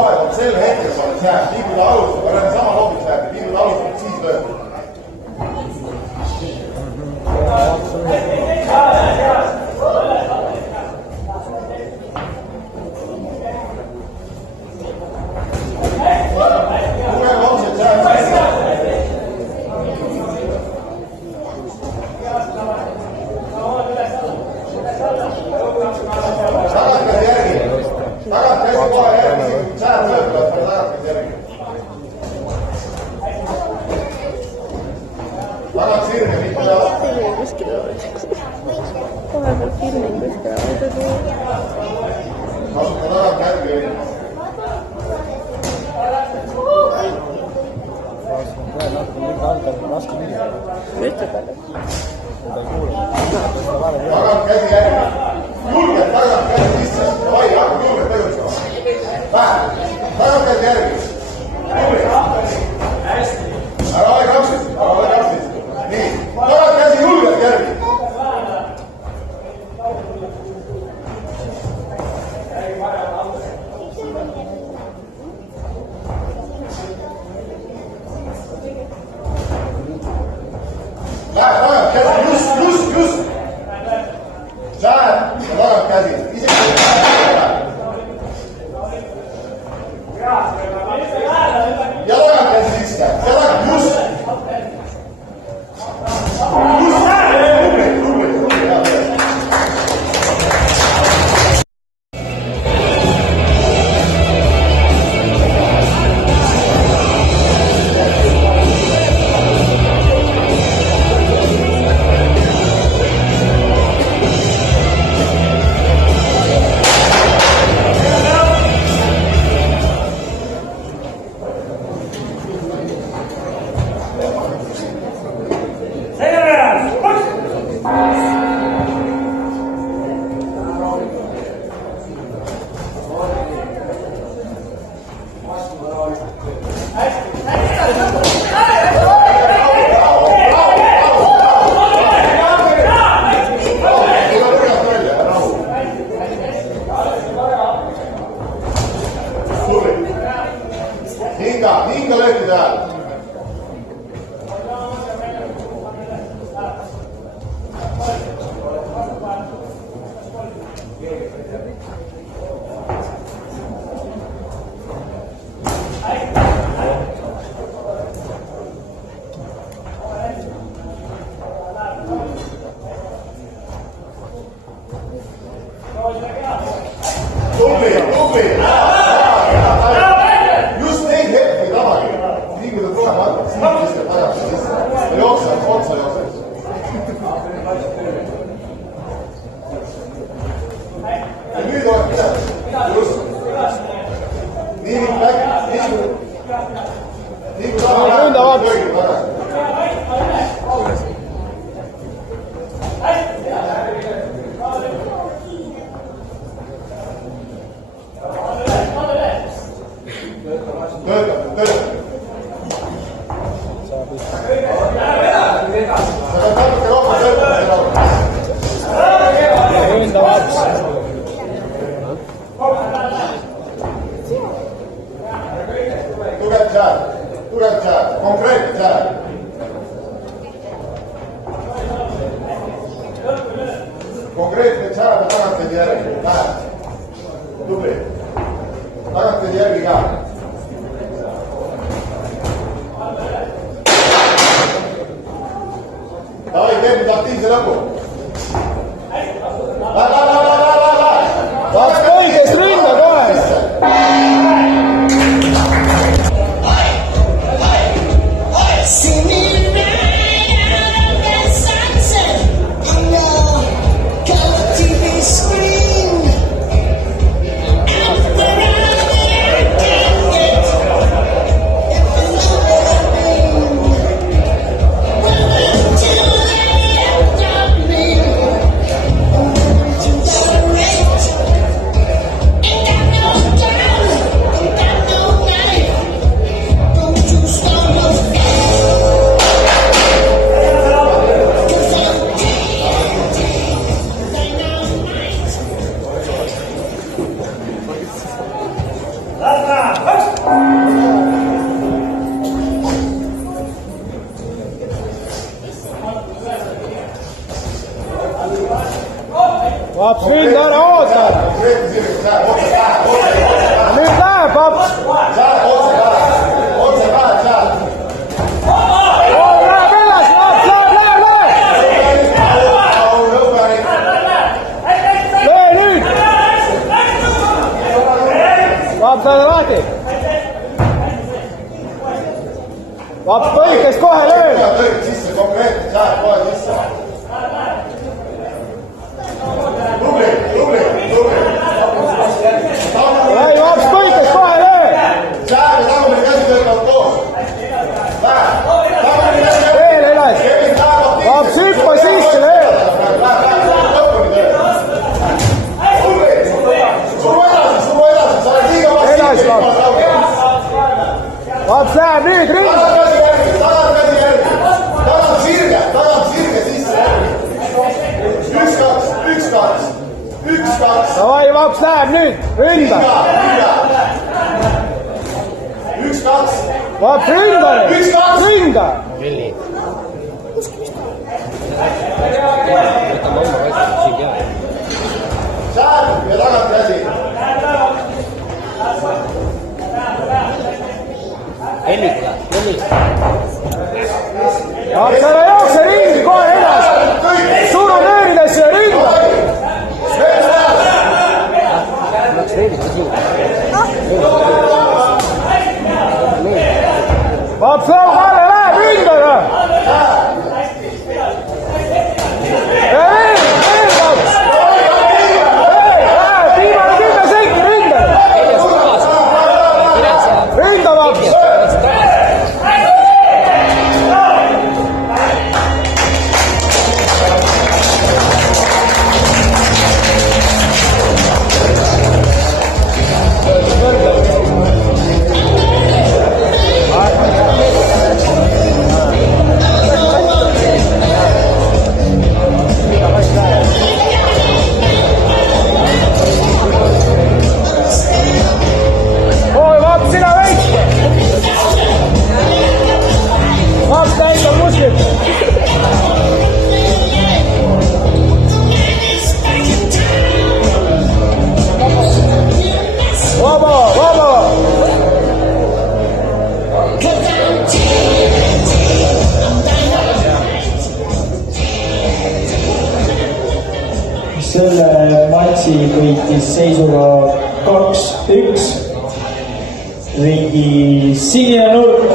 kohe on sel hetkel paned jääb, nii kui ta alustab, aga need sama loogid läheb, nii kui ta alustab, siis lööb. Vahepeal filmin kuskil autodi. Kasuta tagant järgi. Ütleb alles. Tagant käsi järgi. Julgelt tagant käsi sisse. Vai, hakkab julgelt tegutsema. Vähem. Tagant käsi järgi. Ära ole kapsis. Nii. Tagant käsi julgelt järgi. Läheb tagant käsi, just. Läheb ja tagant käsi. Ja tagant käsi sisse. Ja tagant, just. Tubli. Hinga löökide ajal. Tubli. Just neid hetki tabagi. Nii kui ta tuleb hakkab, siis viskab tagasi sisse. Jookseb, otsa jookseb. Ja nüüd oleks midagi. Just. Nii kui taha läheb, löögib tagasi. Töötab. Sa pead natuke rohkem töötama selle Tugev tšääd, konkreetne tšääd. Konkreetne tšääd ja tagantteed järgi. Läheb. Tubli. Tagantteed järgi ka. Davai, teeb nüüd aktiivse lõpu. Tahaks kõigest ründa kohe. Paps, mind ära oota. Nüüd läheb, Paps. Läheb edasi, Paps, läheb. Löö nüüd. Paps, ole lahti. Paps, põikest kohe löö. Sisse konkreetselt, läheb kohe sisse. Tubli. Ei, Paps, põikest kohe löö. Läheb ja tagumine käsi töötavad koos. Veel edasi. Paps, hüppa sisse, löö. Suru edasi, sa oled liiga Edasi, Paps. Paps läheb nüüd ringi. tagasi järgi. Tagasi sirge sisse järgi. 1-2. Davai, Paps läheb nüüd, ründa. 1-2. Paps, ründa nüüd. Ründa. Sääb ja tagant käsi. Paps, ära jookse ringi, kohe edasi. Suru nööridesse ja ründa. Paps, Kalle läheb ründaga. Ja veel, Paps. Läheb, viimane 10 senti ründaga. Ründa, Paps. Oi, Paps, sina veits. Paps, näitab musklit. Vaba. Selle matši võitis seisuga 2-1 ringi sinine nurk.